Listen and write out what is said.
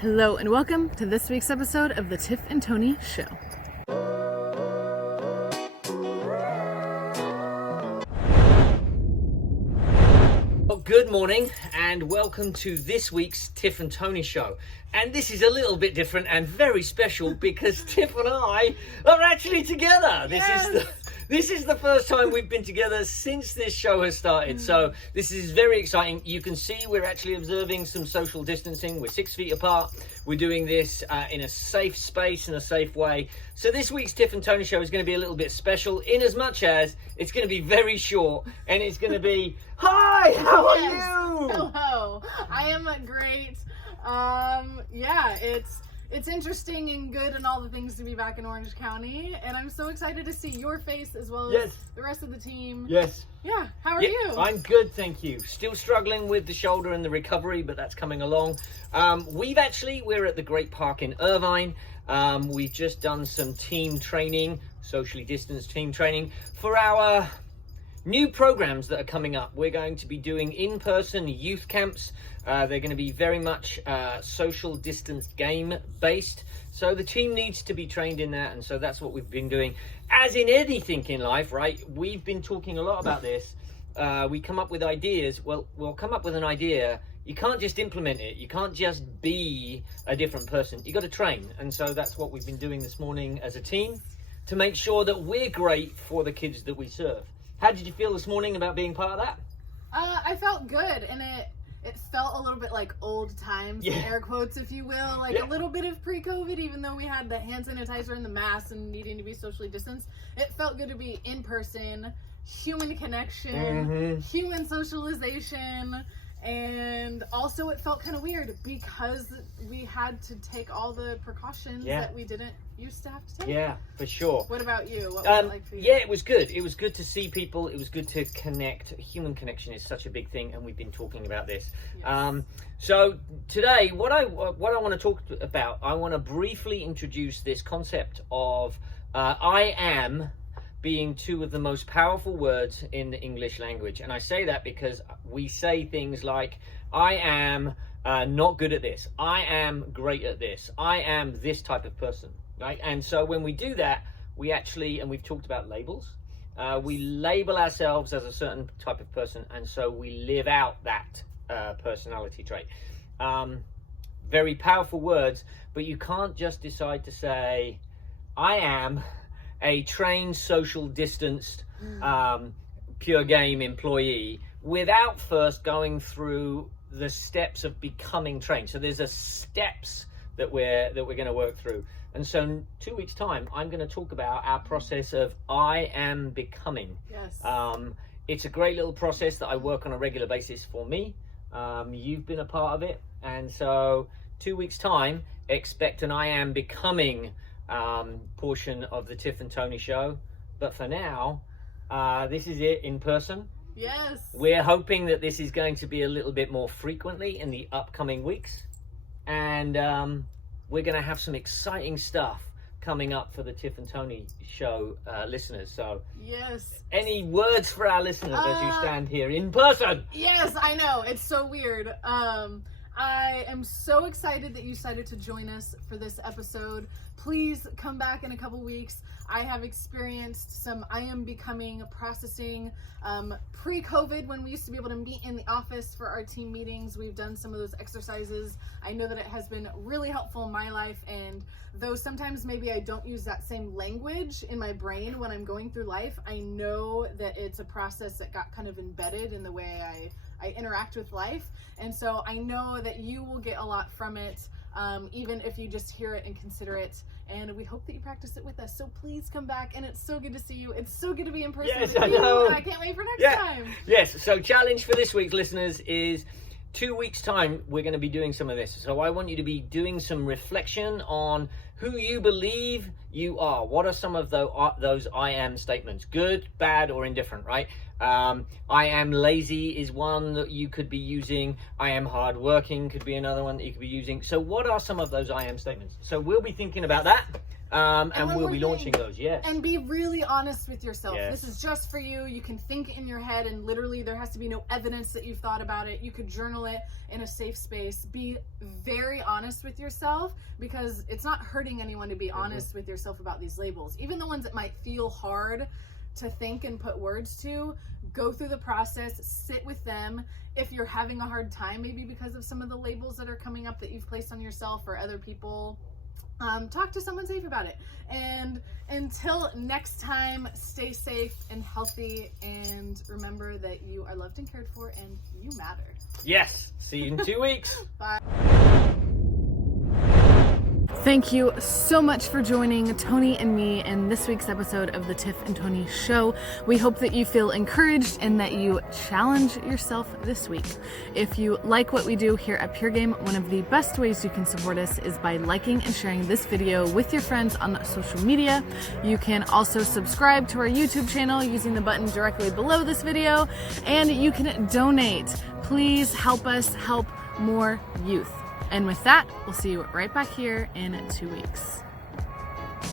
Hello and welcome to this week's episode of the Tiff and Tony Show. Well, good morning and welcome to this week's Tiff and Tony Show. And this is a little bit different and very special because Tiff and I are actually together. This is the first time we've been together since this show has started. So this is very exciting. You can see we're actually observing some social distancing. We're 6 feet apart. We're doing this in a safe space, in a safe way. So this week's Tiff and Tony Show is going to be a little bit special in as much as it's going to be very short and it's going to be, hi, how are you? Hello, I am great. It's interesting and good and all the things to be back in Orange County, and I'm so excited to see your face as well as the rest of the team. Yes. Yeah, how are you? I'm good, thank you. Still struggling with the shoulder and the recovery, but that's coming along. We're at the Great Park in Irvine. We've just done some team training, socially distanced team training for our new programs that are coming up. We're going to be doing in-person youth camps. They're going to be very much social distance game based. So the team needs to be trained in that. And so that's what we've been doing. As in anything in life, right? We've been talking a lot about this. We come up with ideas. Well, we'll come up with an idea. You can't just implement it. You can't just be a different person. You got to train. And so that's what we've been doing this morning as a team to make sure that we're great for the kids that we serve. How did you feel this morning about being part of that? I felt good, and it felt a little bit like old times, air quotes, if you will, like a little bit of pre-COVID, even though we had the hand sanitizer and the mask and needing to be socially distanced. It felt good to be in person, human connection, human socialization, and also it felt kind of weird because we had to take all the precautions that we didn't used to have to take. Yeah, for sure. What about you? What was it like for you? Yeah, it was good. It was good to see people. It was good to connect. Human connection is such a big thing, and we've been talking about this. Yes. So today, what I want to talk about, I want to briefly introduce this concept of I am being two of the most powerful words in the English language. And I say that because we say things like, I am not good at this. I am great at this. I am this type of person, right? And so when we do that, we actually, and we've talked about labels, we label ourselves as a certain type of person. And so we live out that personality trait. Very powerful words, but you can't just decide to say, I am a trained, social distanced, pure game employee without first going through the steps of becoming trained. So there's a steps that we're going to work through. And so in 2 weeks' time, I'm going to talk about our process of I am becoming. Yes. It's a great little process that I work on a regular basis for me. You've been a part of it. And so 2 weeks' time, expect an I am becoming portion of the Tiff and Tony Show. But for now, this is it in person. Yes. We're hoping that this is going to be a little bit more frequently in the upcoming weeks. And we're going to have some exciting stuff coming up for the Tiff and Tony Show listeners. So, yes. Any words for our listeners as you stand here in person? Yes, I know. It's so weird. I am so excited that you decided to join us for this episode. Please come back in a couple weeks. I have experienced some I am becoming processing. Pre-COVID, when we used to be able to meet in the office for our team meetings, we've done some of those exercises. I know that it has been really helpful in my life, and though sometimes maybe I don't use that same language in my brain when I'm going through life, I know that it's a process that got kind of embedded in the way I interact with life. And so I know that you will get a lot from it, even if you just hear it and consider it. And we hope that you practice it with us. So please come back. And it's so good to see you. It's so good to be in person with you. And I can't wait for next time. Yes. So challenge for this week, listeners, is 2 weeks' time, we're going to be doing some of this. So I want you to be doing some reflection on who you believe you are. What are some of those I am statements? Good, bad, or indifferent, right? I am lazy is one that you could be using. I am hardworking could be another one that you could be using. So what are some of those I am statements? So we'll be thinking about that. And one we'll more be launching thing. those. Yes. And be really honest with yourself. Yes. This is just for you. You can think in your head, and literally there has to be no evidence that you've thought about it. You could journal it in a safe space. Be very honest with yourself, because it's not hurting anyone to be honest with yourself about these labels. Even the ones that might feel hard to think and put words to, go through the process, sit with them. If you're having a hard time, maybe because of some of the labels that are coming up that you've placed on yourself or other people, talk to someone safe about it. And until next time, stay safe and healthy, and remember that you are loved and cared for, and you matter. Yes. See you in 2 weeks. Bye. Thank you so much for joining Tony and me in this week's episode of the Tiff and Tony Show. We hope that you feel encouraged and that you challenge yourself this week. If you like what we do here at Pure Game, one of the best ways you can support us is by liking and sharing this video with your friends on social media. You can also subscribe to our YouTube channel using the button directly below this video, and you can donate. Please help us help more youth. And with that, we'll see you right back here in 2 weeks.